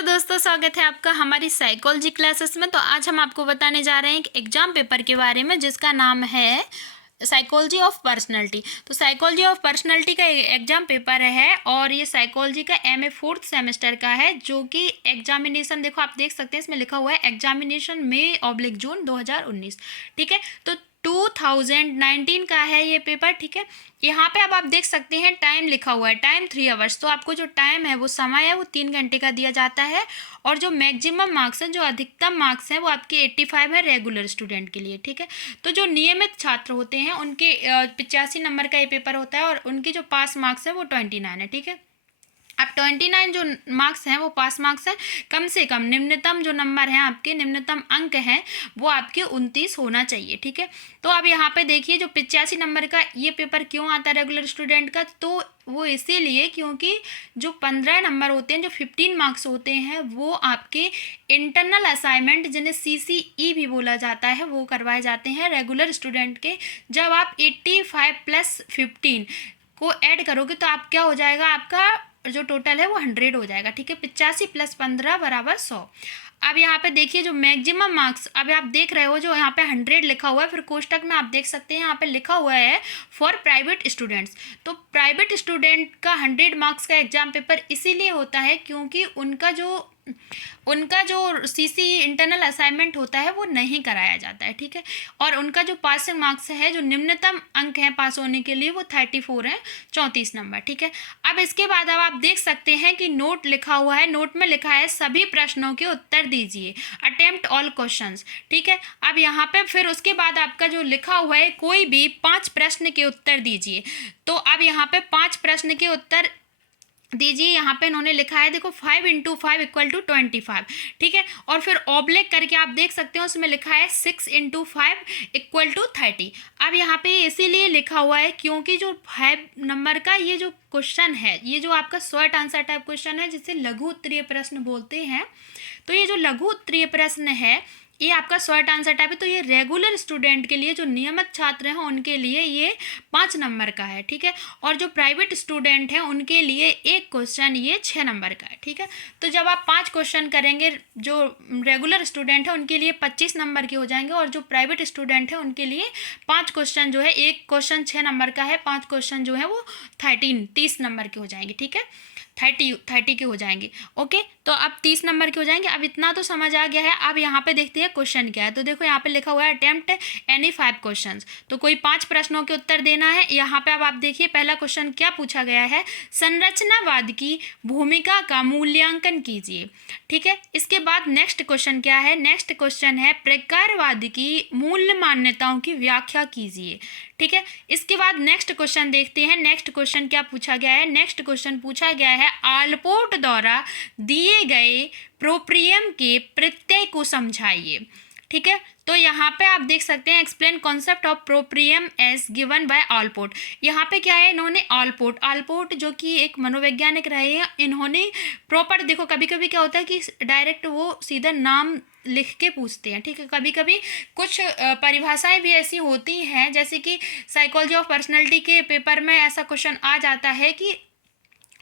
Hello दोस्तों, स्वागत है आपका हमारी साइकोलॉजी क्लासेस में। तो आज हम आपको बताने जा रहे हैं एक एग्जाम पेपर के बारे में जिसका नाम है साइकोलॉजी ऑफ पर्सनैलिटी। तो साइकोलॉजी ऑफ पर्सनैलिटी का एग्जाम पेपर है और ये साइकोलॉजी का MA 4th सेमेस्टर का है, जो कि एग्जामिनेशन देखो आप देख सकते हैं इसमें लिखा हुआ है एग्जामिनेशन मई/जून 2019। ठीक है, तो 2019 का है ये पेपर। ठीक है, यहाँ पे अब आप देख सकते हैं टाइम लिखा हुआ है, टाइम 3 आवर्स। तो आपको जो टाइम है वो समय है वो 3 घंटे का दिया जाता है। और जो मैक्सिमम मार्क्स हैं, जो अधिकतम मार्क्स हैं वो आपके 85 है रेगुलर स्टूडेंट के लिए। ठीक है, तो जो नियमित छात्र होते हैं उनके 85 नंबर का ये पेपर होता है और उनकी जो पास मार्क्स है वो 29 है। ठीक है, अब 29 जो मार्क्स हैं वो पास मार्क्स हैं। कम से कम निम्नतम जो नंबर हैं आपके, निम्नतम अंक हैं वो आपके 29 होना चाहिए। ठीक है, तो अब यहाँ पे देखिए जो 85 नंबर का ये पेपर क्यों आता है रेगुलर स्टूडेंट का, तो वो इसीलिए क्योंकि जो 15 नंबर होते हैं, जो 15 मार्क्स होते हैं, वो आपके इंटरनल असाइनमेंट जिन्हें CCE भी बोला जाता है वो करवाए जाते हैं रेगुलर स्टूडेंट के। जब आप 85 + 15 को ऐड करोगे तो आप क्या हो जाएगा, आपका जो टोटल है वो 100 हो जाएगा। ठीक है, 85 + 15 = 100। अब यहाँ पे देखिए जो मैक्सिमम मार्क्स, अब आप देख रहे हो जो यहाँ पे 100 लिखा हुआ है, फिर कोष्टक में आप देख सकते हैं यहाँ पे लिखा हुआ है फॉर प्राइवेट स्टूडेंट्स। तो प्राइवेट स्टूडेंट का 100 मार्क्स का एग्जाम पेपर इसीलिए होता है क्योंकि उनका जो CCE इंटरनल असाइनमेंट होता है वो नहीं कराया जाता है। ठीक है, और उनका जो पासिंग मार्क्स है, जो निम्नतम अंक हैं पास होने के लिए, वो 34 है, 34 नंबर। ठीक है, अब इसके बाद अब आप देख सकते हैं कि नोट लिखा हुआ है, नोट में लिखा है सभी प्रश्नों के उत्तर दीजिए, अटेम्प्ट ऑल क्वेश्चंस। ठीक है, अब यहाँ पे फिर उसके बाद आपका जो लिखा हुआ है कोई भी 5 प्रश्न के उत्तर दीजिए। तो अब यहाँ पे 5 प्रश्न के उत्तर दीजिए, यहाँ पे इन्होंने लिखा है देखो 5 × 5 = 25। ठीक है, और फिर ऑब्लिक करके आप देख सकते हो उसमें लिखा है 6 × 5 = 30। अब यहाँ पे इसीलिए लिखा हुआ है क्योंकि जो 5 नंबर का ये जो क्वेश्चन है, ये जो आपका शॉर्ट आंसर टाइप क्वेश्चन है जिसे लघु उत्तरीय प्रश्न बोलते हैं। तो ये जो लघु उत्तरीय प्रश्न है ये आपका शॉर्ट आंसर टाइप है। तो ये रेगुलर स्टूडेंट के लिए, जो नियमित छात्र हैं उनके लिए ये 5 नंबर का है। ठीक है, और जो प्राइवेट स्टूडेंट हैं उनके लिए एक क्वेश्चन ये 6 नंबर का है। ठीक है, तो जब आप 5 क्वेश्चन करेंगे, जो रेगुलर स्टूडेंट है उनके लिए 25 नंबर के हो जाएंगे और जो प्राइवेट स्टूडेंट है उनके लिए 5 क्वेश्चन जो है, एक क्वेश्चन 6 नंबर का है, 5 क्वेश्चन जो है वो 30 नंबर के हो जाएंगे। ठीक है, 30 के हो जाएंगे। ओके, तो अब 30 नंबर के हो जाएंगे। अब इतना तो समझ आ गया है। अब यहाँ पे देखते हैं क्वेश्चन क्या है। तो देखो यहाँ पे लिखा हुआ है अटेम्प्ट एनी 5 क्वेश्चंस। तो कोई 5 प्रश्नों के उत्तर देना है। यहाँ पे अब आप देखिए पहला क्वेश्चन क्या पूछा गया है, संरचनावाद की भूमिका का मूल्यांकन कीजिए। ठीक है, इसके बाद नेक्स्ट क्वेश्चन क्या है, नेक्स्ट क्वेश्चन है प्रकारवाद की मूल्य मान्यताओं की व्याख्या कीजिए। ठीक है, इसके बाद नेक्स्ट क्वेश्चन देखते हैं। नेक्स्ट क्वेश्चन क्या पूछा गया है, नेक्स्ट क्वेश्चन पूछा गया है आलपोर्ट द्वारा दिए गए प्रोप्रियम के प्रत्यय को समझाइए। ठीक है, तो यहाँ पे आप देख सकते हैं explain concept of proprium as given by Allport. यहाँ पे क्या है, इन्होंने आलपोर्ट जो कि एक मनोवैज्ञानिक रहे हैं, इन्होंने प्रॉपर देखो कभी कभी क्या होता है कि डायरेक्ट वो सीधा नाम लिख के पूछते हैं। ठीक है, कभी कभी कुछ परिभाषाएं भी ऐसी होती हैं, जैसे कि साइकोलॉजी ऑफ पर्सनैलिटी के पेपर में ऐसा क्वेश्चन आ जाता है कि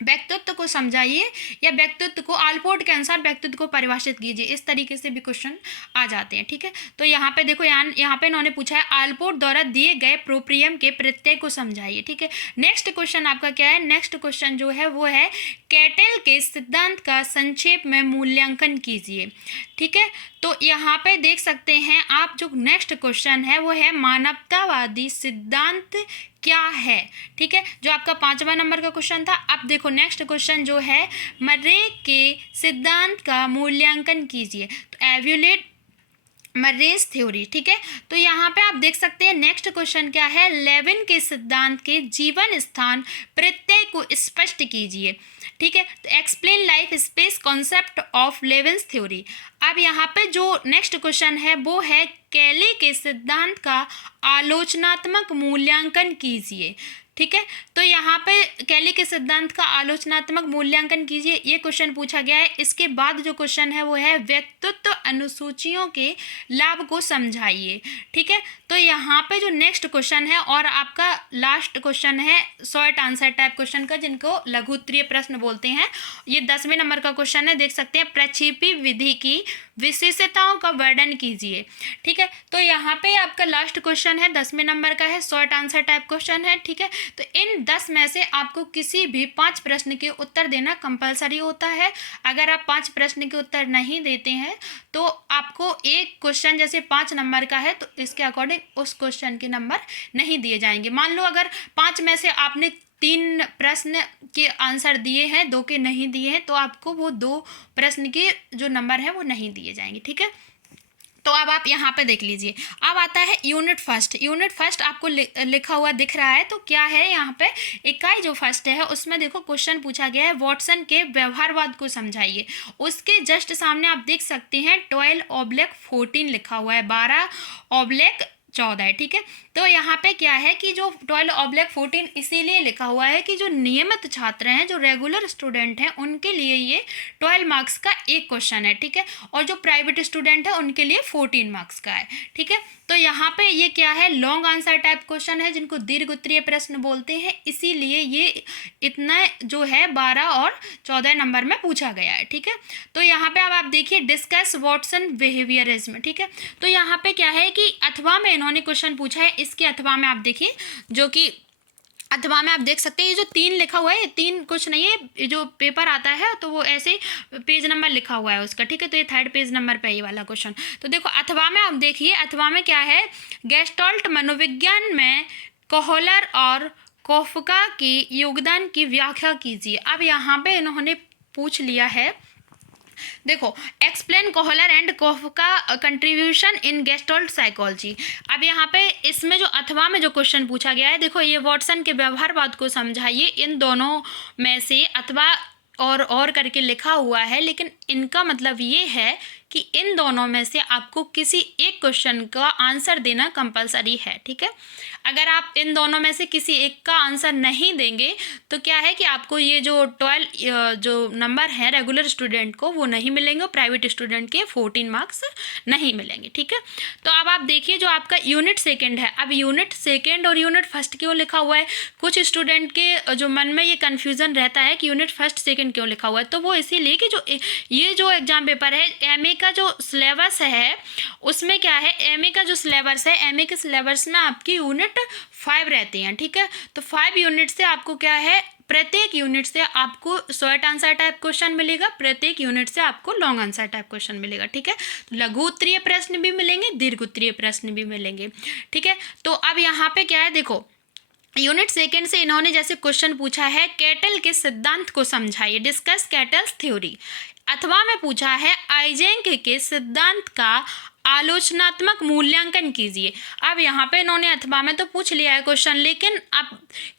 व्यक्तित्व को समझाइए या व्यक्तित्व को आलपोर्ट के अनुसार व्यक्तित्व को परिभाषित कीजिए। इस तरीके से भी क्वेश्चन आ जाते हैं। ठीक है, तो यहाँ पे देखो यहाँ पे इन्होंने पूछा है आलपोर्ट द्वारा दिए गए प्रोप्रियम के प्रत्यय को समझाइए। ठीक है, नेक्स्ट क्वेश्चन आपका क्या है, नेक्स्ट क्वेश्चन जो है वो है कैटेल के सिद्धांत का संक्षेप में मूल्यांकन कीजिए। ठीक है, तो यहाँ पे देख सकते हैं आप जो नेक्स्ट क्वेश्चन है वो है मानवतावादी सिद्धांत क्या है। ठीक है, जो आपका 5वां नंबर का क्वेश्चन था। अब देखो नेक्स्ट क्वेश्चन जो है मर्रे के सिद्धांत का मूल्यांकन कीजिए। तो एवोल्यूट मर्रेस थ्योरी। ठीक है, तो यहाँ पे आप देख सकते हैं नेक्स्ट क्वेश्चन क्या है, लेविन के सिद्धांत के जीवन स्थान प्रत्यय को स्पष्ट कीजिए। ठीक है, तो explain life space concept of Lewin's theory. अब यहाँ पे जो नेक्स्ट क्वेश्चन है वो है कैले के सिद्धांत का आलोचनात्मक मूल्यांकन कीजिए। ठीक है। तो यहाँ पे कैली के सिद्धांत का आलोचनात्मक मूल्यांकन कीजिए, ये क्वेश्चन पूछा गया है। इसके बाद जो क्वेश्चन है वो है व्यक्तित्व अनुसूचियों के लाभ को समझाइए, ठीक है। तो यहाँ पे जो नेक्स्ट क्वेश्चन है और आपका लास्ट क्वेश्चन है शॉर्ट आंसर टाइप क्वेश्चन का, जिनको लघु उत्तरीय प्रश्न बोलते हैं। ये 10वें नंबर का क्वेश्चन है, देख सकते हैं। प्रक्षेपी विधि की विशेषताओं का वर्णन कीजिए, ठीक है। तो यहाँ पे आपका लास्ट क्वेश्चन है, 10वें नंबर का है, शॉर्ट आंसर टाइप क्वेश्चन है, ठीक है। तो इन 10 में से आपको किसी भी 5 प्रश्न के उत्तर देना कंपलसरी होता है। अगर आप 5 प्रश्न के उत्तर नहीं देते हैं तो आपको एक क्वेश्चन जैसे 5 नंबर का है तो इसके अकॉर्डिंग उस क्वेश्चन के नंबर नहीं दिए जाएंगे। मान लो अगर 5 में से आपने 3 प्रश्न के आंसर दिए हैं, 2 के नहीं दिए हैं, तो आपको वो 2 प्रश्न के जो नंबर है वो नहीं दिए जाएंगे, ठीक है। तो अब आप यहाँ पे देख लीजिए, अब आता है यूनिट फर्स्ट। यूनिट फर्स्ट आपको लिखा हुआ दिख रहा है, तो क्या है यहाँ पे इकाई जो फर्स्ट है उसमें देखो क्वेश्चन पूछा गया है वॉटसन के व्यवहारवाद को समझाइए। उसके जस्ट सामने आप देख सकते हैं 12/14 लिखा हुआ है, 12/14 है, ठीक है। तो यहाँ पे क्या है कि जो 12/14 इसीलिए लिखा हुआ है कि जो नियमित छात्र हैं, जो रेगुलर स्टूडेंट हैं, उनके लिए ये 12 मार्क्स का एक क्वेश्चन है, ठीक है। और जो प्राइवेट स्टूडेंट है उनके लिए 14 मार्क्स का है, ठीक है। तो यहाँ पे ये क्या है, लॉन्ग आंसर टाइप क्वेश्चन है, जिनको दीर्घ उत्तरीय प्रश्न बोलते हैं, इसीलिए ये इतना जो है 12 और 14 नंबर में पूछा गया है, ठीक है। तो यहाँ पे अब आप देखिए डिस्कस वॉटसन बिहेवियरिज्म, ठीक है। तो यहाँ पे क्या है कि अथवा में इन्होंने क्वेश्चन पूछा है, इसके अथवा में आप देखिए, जो कि अथवा में आप देख सकते हैं ये जो 3 लिखा हुआ है, ये 3 कुछ नहीं है, ये जो पेपर आता है तो वो ऐसे पेज नंबर लिखा हुआ है उसका, ठीक है। तो ये 3rd पेज नंबर पे ये वाला क्वेश्चन। तो देखो अथवा में आप देखिए, अथवा में क्या है, गेस्टाल्ट मनोविज्ञान में कोहलर और कोफका के योगदान की व्याख्या कीजिए। अब यहाँ पे इन्होंने पूछ लिया है, देखो explain Kohler and Koffka contribution in gestalt psychology. अब यहाँ पे इसमें जो अथवा में जो क्वेश्चन पूछा गया है, देखो ये वॉटसन के व्यवहारवाद को समझाइए, इन दोनों में से अथवा और करके लिखा हुआ है, लेकिन इनका मतलब ये है कि इन दोनों में से आपको किसी एक क्वेश्चन का आंसर देना कंपलसरी है, ठीक है। अगर आप इन दोनों में से किसी एक का आंसर नहीं देंगे तो क्या है कि आपको ये जो 12 जो नंबर है रेगुलर स्टूडेंट को वो नहीं मिलेंगे, और प्राइवेट स्टूडेंट के 14 मार्क्स नहीं मिलेंगे, ठीक है। तो अब आप देखिए जो आपका यूनिट सेकेंड है, अब यूनिट सेकेंड और यूनिट फर्स्ट क्यों लिखा हुआ है, कुछ स्टूडेंट के जो मन में ये कन्फ्यूज़न रहता है कि यूनिट फर्स्ट सेकेंड क्यों लिखा हुआ है। तो वो इसीलिए कि जो ये जो एग्जाम पेपर है, एमए का जो सिलेबस है उसमें क्या है, एमए का जो सिलेबस है, एमए के सिलेबस में आपकी यूनिट 5 रहती हैं, ठीक है। तो 5 यूनिट से आपको क्या है, प्रत्येक यूनिट से आपको शॉर्ट आंसर टाइप क्वेश्चन मिलेगा, प्रत्येक यूनिट से आपको लॉन्ग आंसर टाइप क्वेश्चन मिलेगा, ठीक है। लघु उत्तरीय प्रश्न भी मिलेंगे, दीर्घ उत्तरीय प्रश्न भी मिलेंगे, ठीक है। तो अब यहाँ पे क्या है, देखो यूनिट सेकेंड से इन्होंने जैसे क्वेश्चन पूछा है कैटल के सिद्धांत को समझाइए, डिस्कस कैटल्स थ्योरी। अथवा में पूछा है आइजेंक के सिद्धांत का आलोचनात्मक मूल्यांकन कीजिए। अब यहाँ पे इन्होंने अथवा में तो पूछ लिया है क्वेश्चन, लेकिन अब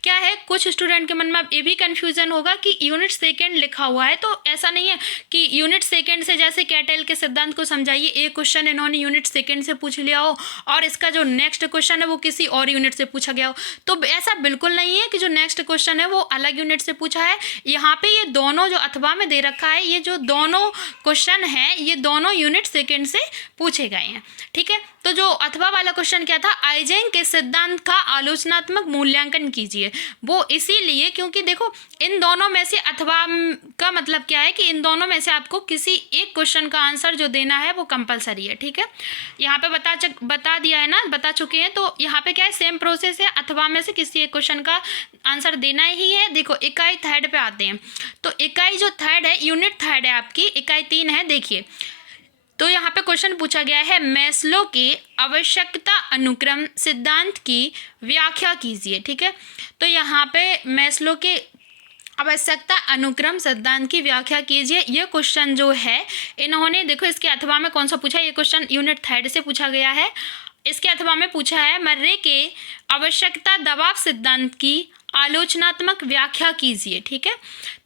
क्या है, कुछ स्टूडेंट के मन में अब ये भी कन्फ्यूजन होगा कि यूनिट सेकेंड लिखा हुआ है, तो ऐसा नहीं है कि यूनिट सेकेंड से जैसे कैटल के सिद्धांत को समझाइए एक क्वेश्चन इन्होंने यूनिट सेकेंड से पूछ लिया हो और इसका जो नेक्स्ट क्वेश्चन है वो किसी और यूनिट से पूछा गया हो। तो ऐसा बिल्कुल नहीं है कि जो नेक्स्ट क्वेश्चन है वो अलग यूनिट से पूछा है। यहाँ पे ये दोनों जो अथवा में दे रखा है, ये जो दोनों क्वेश्चन है ये दोनों यूनिट सेकेंड से पूछे गए हैं, ठीक है। तो जो अथवा वाला क्वेश्चन क्या था, आइजेंक के सिद्धांत का आलोचनात्मक मूल्यांकन कीजिए, वो इसीलिए क्योंकि देखो इन दोनों में से अथवा का मतलब क्या है कि इन दोनों में से आपको किसी एक क्वेश्चन का आंसर जो देना है वो कंपलसरी है, ठीक है। यहाँ पे बता दिया है ना, बता चुके हैं। तो यहाँ पे क्या है, सेम प्रोसेस है, अथवा में से किसी एक क्वेश्चन का आंसर देना ही है। देखो इकाई थर्ड पे आते हैं, तो इकाई जो थर्ड है, यूनिट थर्ड है आपकी, इकाई 3 है। देखिए तो यहाँ पे क्वेश्चन पूछा गया है मैस्लो के आवश्यकता अनुक्रम सिद्धांत की व्याख्या कीजिए, ठीक है। तो यहाँ पे मैस्लो के आवश्यकता अनुक्रम सिद्धांत की व्याख्या कीजिए, ये क्वेश्चन जो है इन्होंने देखो इसके अथवा में कौन सा पूछा है, ये क्वेश्चन यूनिट थर्ड से पूछा गया है। इसके अथवा में पूछा है मर्रे के आवश्यकता दबाव सिद्धांत की आलोचनात्मक व्याख्या कीजिए, ठीक है।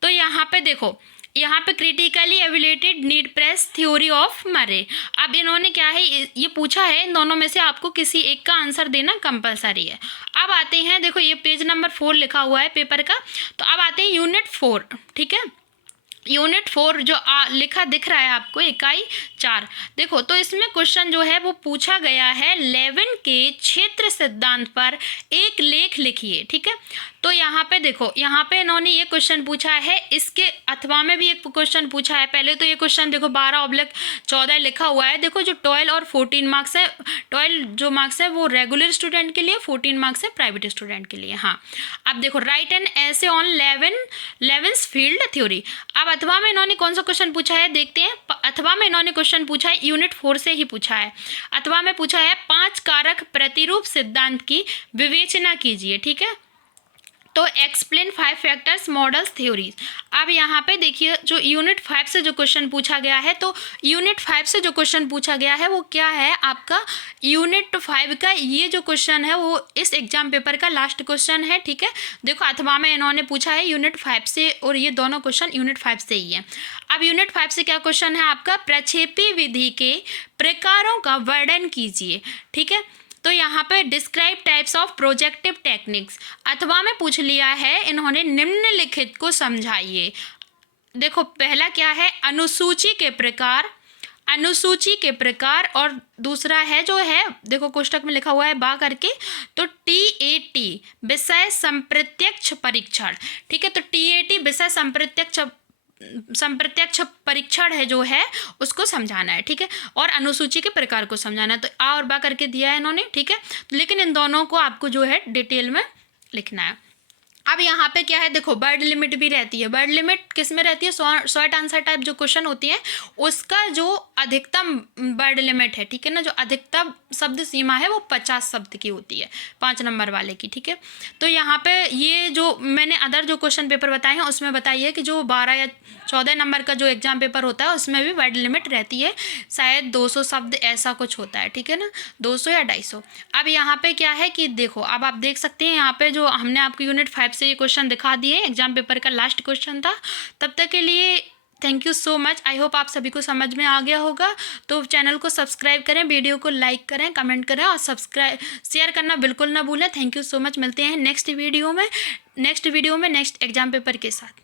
तो यहाँ पे देखो यहाँ पे critically evaluated need press theory of Murray. अब इन्होंने क्या है ये पूछा है, इन दोनों में से आपको किसी एक का आंसर देना कंपलसरी है। अब आते हैं, देखो ये पेज नंबर 4 लिखा हुआ है पेपर का। तो अब आते हैं यूनिट 4, ठीक है। यूनिट 4 जो लिखा दिख रहा है आपको, इकाई 4। देखो तो इसमें क्वेश्चन जो है वो पूछा गया है, लेविन के क्षेत्र सिद्धांत पर एक लेख लिखिए, ठीक है। तो यहाँ पे देखो, यहाँ पे इन्होंने ये क्वेश्चन पूछा है, इसके अथवा में भी एक क्वेश्चन पूछा है। पहले तो ये क्वेश्चन देखो 12/14 लिखा हुआ है। देखो जो 12 और 14 मार्क्स है, 12 जो मार्क्स है वो रेगुलर स्टूडेंट के लिए, 14 मार्क्स है प्राइवेट स्टूडेंट के लिए। हाँ, अब देखो राइट एन ऐसे ऑन लेविन्स फील्ड थ्योरी। अब अथवा में इन्होंने कौन सा क्वेश्चन पूछा है देखते हैं। अथवा में इन्होंने क्वेश्चन पूछा है, यूनिट 4 से ही पूछा है। अथवा में पूछा है 5 कारक प्रतिरूप सिद्धांत की विवेचना कीजिए, ठीक है। तो एक्सप्लेन 5 फैक्टर्स मॉडल्स थ्योरीज। अब यहाँ पे देखिए जो यूनिट 5 से जो क्वेश्चन पूछा गया है, तो यूनिट 5 से जो क्वेश्चन पूछा गया है वो क्या है आपका, यूनिट 5 का ये जो क्वेश्चन है वो इस एग्जाम पेपर का लास्ट क्वेश्चन है, ठीक है। देखो अथवा में इन्होंने पूछा है यूनिट 5 से, और ये दोनों क्वेश्चन यूनिट 5 से ही है। अब यूनिट 5 से क्या क्वेश्चन है आपका, प्रक्षेपी विधि के प्रकारों का वर्णन कीजिए, ठीक है। तो यहाँ पे describe types of projective techniques अथवा में पूछ लिया है इन्होंने, निम्नलिखित को समझाइए। देखो पहला क्या है, अनुसूची के प्रकार, अनुसूची के प्रकार, और दूसरा है जो है, देखो कोष्टक में लिखा हुआ है बा करके, तो TAT विषय संप्रत्यक्ष परीक्षण, ठीक है। तो TAT विषय संप्रत्यक्ष परीक्षण है जो है उसको समझाना है, ठीक है, और अनुसूची के प्रकार को समझाना है। तो आ और बा करके दिया है इन्होंने, ठीक है। लेकिन इन दोनों को आपको जो है डिटेल में लिखना है। अब यहाँ पे क्या है, देखो वर्ड लिमिट भी रहती है। वर्ड लिमिट किस में रहती है, शॉर्ट आंसर टाइप जो क्वेश्चन होती है उसका जो अधिकतम वर्ड लिमिट है, ठीक है ना, जो अधिकतम शब्द सीमा है वो 50 शब्द की होती है, 5 नंबर वाले की, ठीक है। तो यहाँ पे ये जो मैंने अदर जो क्वेश्चन पेपर बताए हैं उसमें बताइए कि जो 12 या 14 नंबर का जो एग्जाम पेपर होता है उसमें भी वर्ड लिमिट रहती है, शायद 200 शब्द ऐसा कुछ होता है, ठीक है ना, 200 या 250। अब यहाँ पे क्या है कि देखो, अब आप देख सकते हैं यहाँ पे जो हमने आपको यूनिट 5 से ये क्वेश्चन दिखा दिए, एग्जाम पेपर का लास्ट क्वेश्चन था। तब तक के लिए thank you so much. I hope आप सभी को समझ में आ गया होगा। तो चैनल को सब्सक्राइब करें, वीडियो को लाइक करें, कमेंट करें और शेयर करना बिल्कुल ना भूलें। Thank you so much. मिलते हैं नेक्स्ट वीडियो में नेक्स्ट एग्जाम पेपर के साथ।